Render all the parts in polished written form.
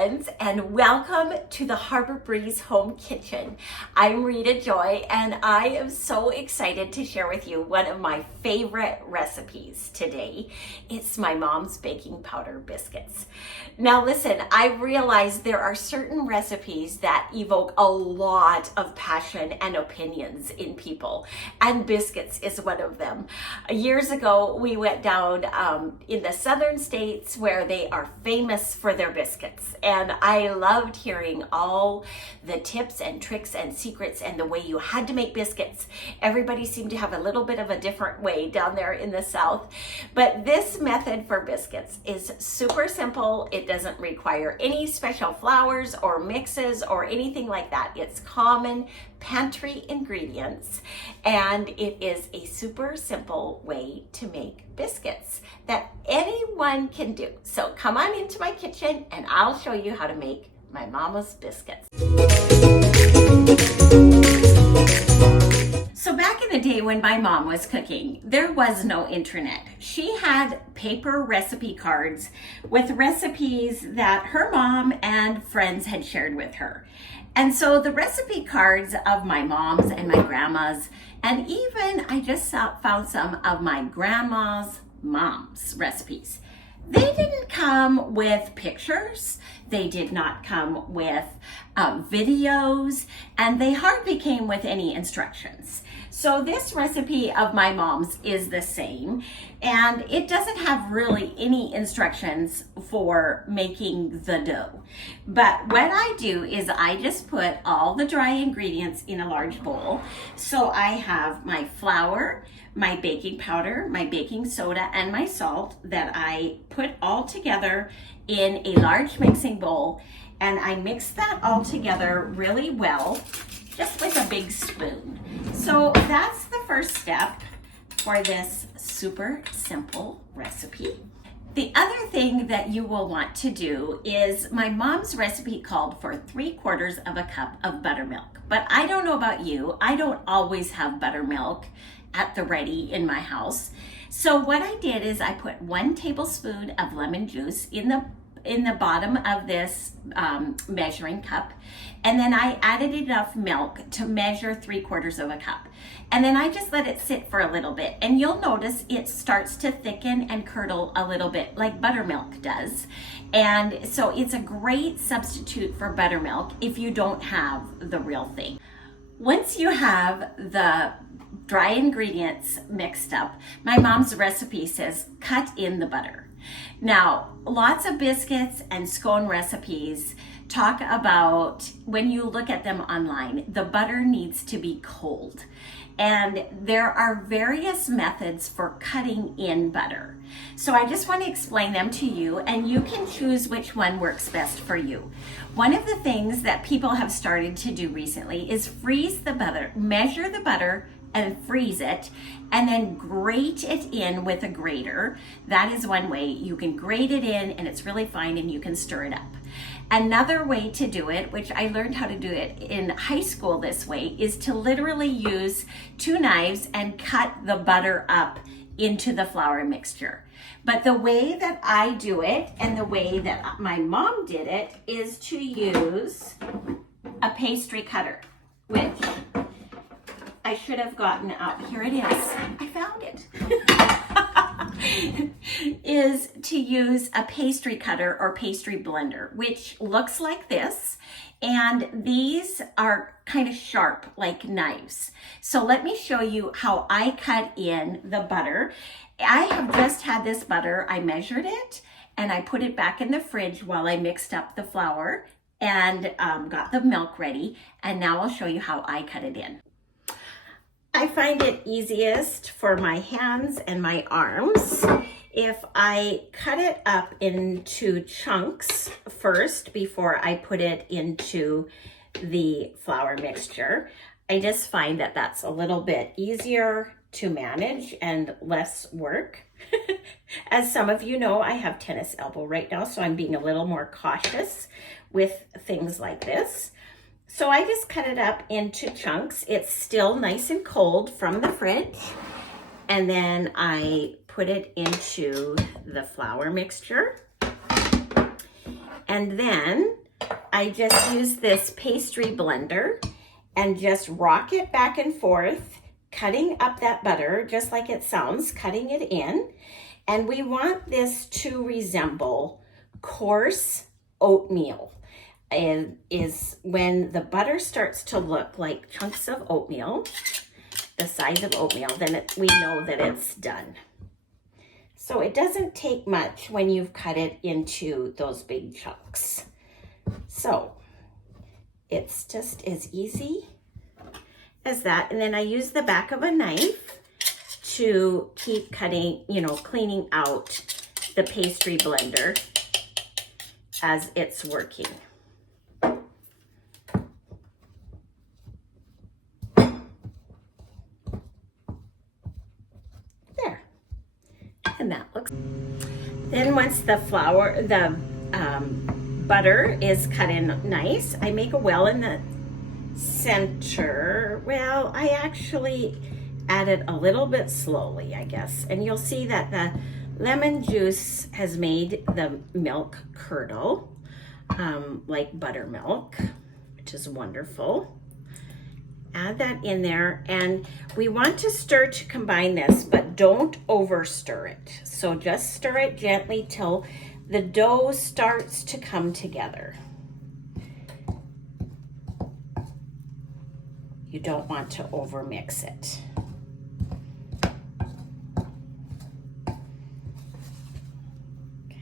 friends, and welcome to the Harbor Breeze Home Kitchen. I'm Rita Joy, and I am so excited to share with you one of my favorite recipes today. It's my mom's baking powder biscuits. Now listen, I realize there are certain recipes that evoke a lot of passion and opinions in people, and biscuits is one of them. Years ago, we went down in the southern states where they are famous for their biscuits, and I loved hearing all the tips and tricks and secrets and the way you had to make biscuits. Everybody seemed to have a little bit of a different way down there in the south, but this method for biscuits is super simple. It doesn't require any special flours or mixes or anything like that. It's common pantry ingredients, and it is a super simple way to make biscuits that anyone can do. So come on into my kitchen and I'll show you how to make my mama's biscuits. So back in the day when my mom was cooking, there was no internet. She had paper recipe cards with recipes that her mom and friends had shared with her. And so the recipe cards of my mom's and my grandma's, and even I just found some of my grandma's mom's recipes. They didn't come with pictures. They did not come with videos, and they hardly came with any instructions. So this recipe of my mom's is the same, and it doesn't have really any instructions for making the dough. But what I do is I just put all the dry ingredients in a large bowl. So I have my flour, my baking powder, my baking soda, and my salt that I put all together in a large mixing bowl, and I mix that all together really well, just with a big spoon. So that's the first step for this super simple recipe. The other thing that you will want to do is my mom's recipe called for 3/4 of a cup of buttermilk. But I don't know about you, I don't always have buttermilk at the ready in my house. So what I did is I put 1 tablespoon of lemon juice in the bottom of this measuring cup, and then I added enough milk to measure 3/4 of a cup, and then I just let it sit for a little bit, and you'll notice it starts to thicken and curdle a little bit like buttermilk does. And so it's a great substitute for buttermilk if you don't have the real thing. Once you have the dry ingredients mixed up, my mom's recipe says cut in the butter. Now, lots of biscuits and scone recipes talk about, when you look at them online, the butter needs to be cold. And there are various methods for cutting in butter. So I just want to explain them to you, and you can choose which one works best for you. One of the things that people have started to do recently is freeze the butter, measure the butter and freeze it, and then grate it in with a grater. That is one way. You can grate it in and it's really fine, and you can stir it up. Another way to do it, which I learned how to do it in high school this way, is to literally use 2 knives and cut the butter up into the flour mixture. But the way that I do it and the way that my mom did it is to use a pastry cutter, which I should have gotten out. Here it is. I found it. Is to use a pastry cutter or pastry blender, which looks like this. And these are kind of sharp like knives. So let me show you how I cut in the butter. I have just had this butter. I measured it and I put it back in the fridge while I mixed up the flour and got the milk ready. And now I'll show you how I cut it in. I find it easiest for my hands and my arms if I cut it up into chunks first before I put it into the flour mixture. I just find that that's a little bit easier to manage and less work. As some of you know, I have tennis elbow right now, so I'm being a little more cautious with things like this. So I just cut it up into chunks. It's still nice and cold from the fridge. And then I put it into the flour mixture. And then I just use this pastry blender and just rock it back and forth, cutting up that butter just like it sounds, cutting it in. And we want this to resemble coarse oatmeal. And is when the butter starts to look like chunks of oatmeal, the size of oatmeal, then we know that it's done. So it doesn't take much when you've cut it into those big chunks. So it's just as easy as that. And then I use the back of a knife to keep cutting, cleaning out the pastry blender as it's working. There. And that looks. Then once the butter is cut in nice, I make a well in the center. Well, I actually add it a little bit slowly, I guess. And you'll see that the lemon juice has made the milk curdle, like buttermilk, which is wonderful. Add that in there, and we want to stir to combine this, but don't over stir it. So just stir it gently till the dough starts to come together. You don't want to over mix it.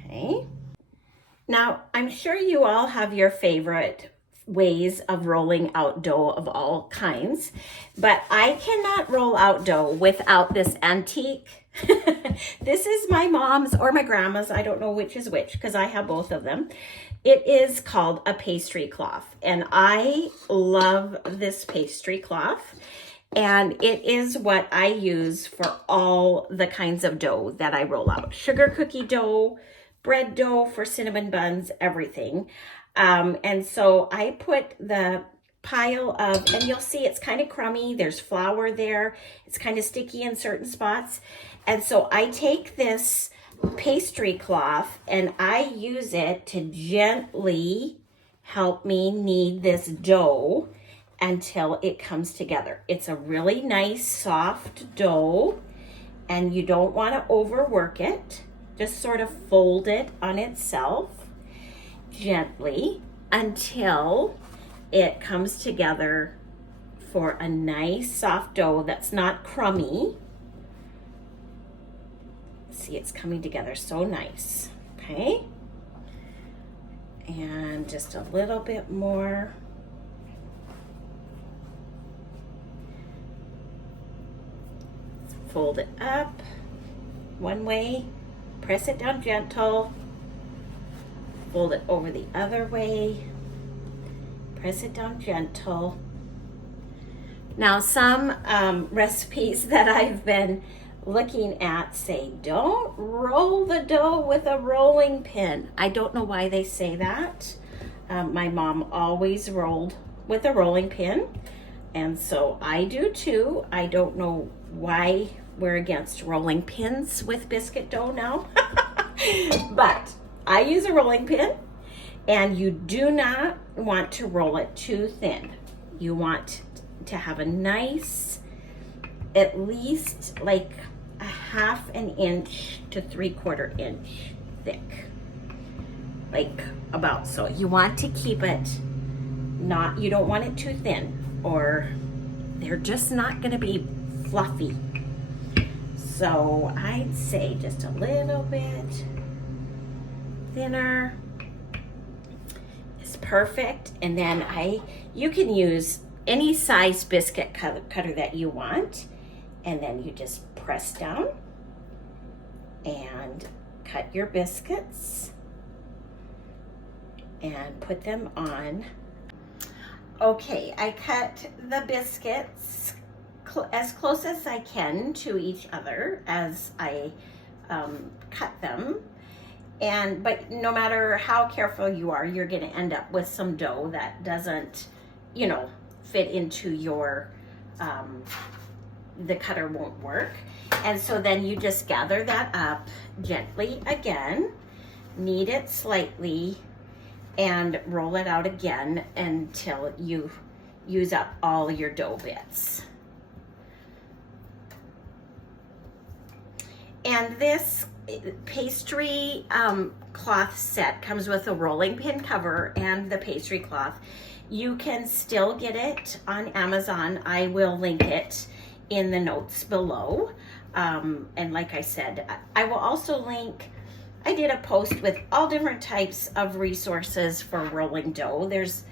Okay. Now, I'm sure you all have your favorite ways of rolling out dough of all kinds, but I cannot roll out dough without this antique. This is my mom's or my grandma's, I don't know which is which because I have both of them. It is called a pastry cloth, and I love this pastry cloth, and it is what I use for all the kinds of dough that I roll out. Sugar cookie dough, bread dough for cinnamon buns, everything. And so I put the pile of, and you'll see it's kind of crummy. There's flour there. It's kind of sticky in certain spots. And so I take this pastry cloth and I use it to gently help me knead this dough until it comes together. It's a really nice soft dough, and you don't want to overwork it. Just sort of fold it on itself gently until it comes together for a nice soft dough that's not crummy. See, it's coming together so nice. Okay, and just a little bit more. Fold it up one way, press it down gentle, fold it over the other way, press it down gentle. Now, some recipes that I've been looking at say, don't roll the dough with a rolling pin. I don't know why they say that. My mom always rolled with a rolling pin, and so I do too. I don't know why we're against rolling pins with biscuit dough now, but I use a rolling pin, and you do not want to roll it too thin. You want to have a nice, at least like a 1/2 inch to 3/4 inch thick, like about so. You want to keep it not, you don't want it too thin, or they're just not going to be fluffy. So I'd say just a little bit thinner is perfect. And then you can use any size biscuit cutter that you want, and then you just press down and cut your biscuits and put them on. Okay, I cut the biscuits as close as I can to each other as I cut them. But no matter how careful you are, you're going to end up with some dough that doesn't, fit into your, the cutter won't work. And so then you just gather that up gently again, knead it slightly, and roll it out again until you use up all your dough bits. And this pastry cloth set comes with a rolling pin cover and the pastry cloth. You can still get it on Amazon. I will link it in the notes below. And like I said, I will also link, I did a post with all different types of resources for rolling dough. There's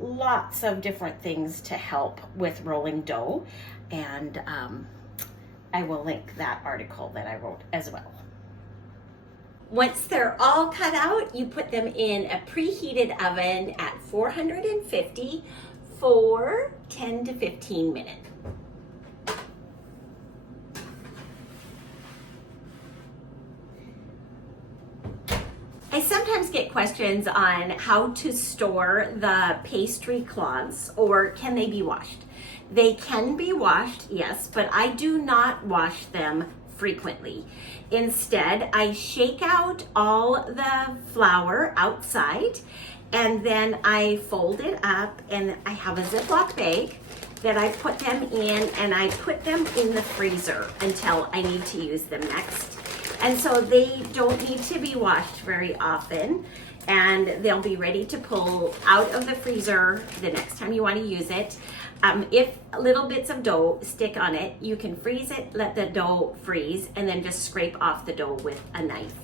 lots of different things to help with rolling dough, and I will link that article that I wrote as well. Once they're all cut out, you put them in a preheated oven at 450 for 10 to 15 minutes. I sometimes get questions on how to store the pastry cloths, or can they be washed? They can be washed, yes, but I do not wash them frequently. Instead, I shake out all the flour outside, and then I fold it up, and I have a Ziploc bag that I put them in, and I put them in the freezer until I need to use them next. And so they don't need to be washed very often, and they'll be ready to pull out of the freezer the next time you want to use it. If little bits of dough stick on it, you can freeze it, let the dough freeze, and then just scrape off the dough with a knife.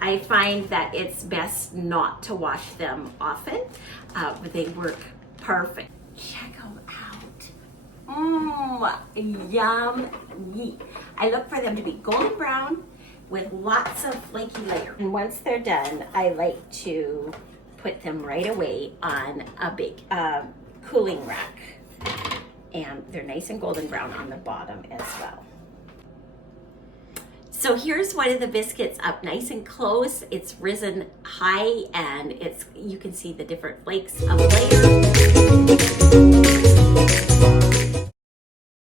I find that it's best not to wash them often, but they work perfect. Check them out. Yummy. I look for them to be golden brown with lots of flaky layer. And once they're done, I like to put them right away on a big cooling rack. And they're nice and golden brown on the bottom as well. So here's one of the biscuits up nice and close. It's risen high, and you can see the different flakes of layer.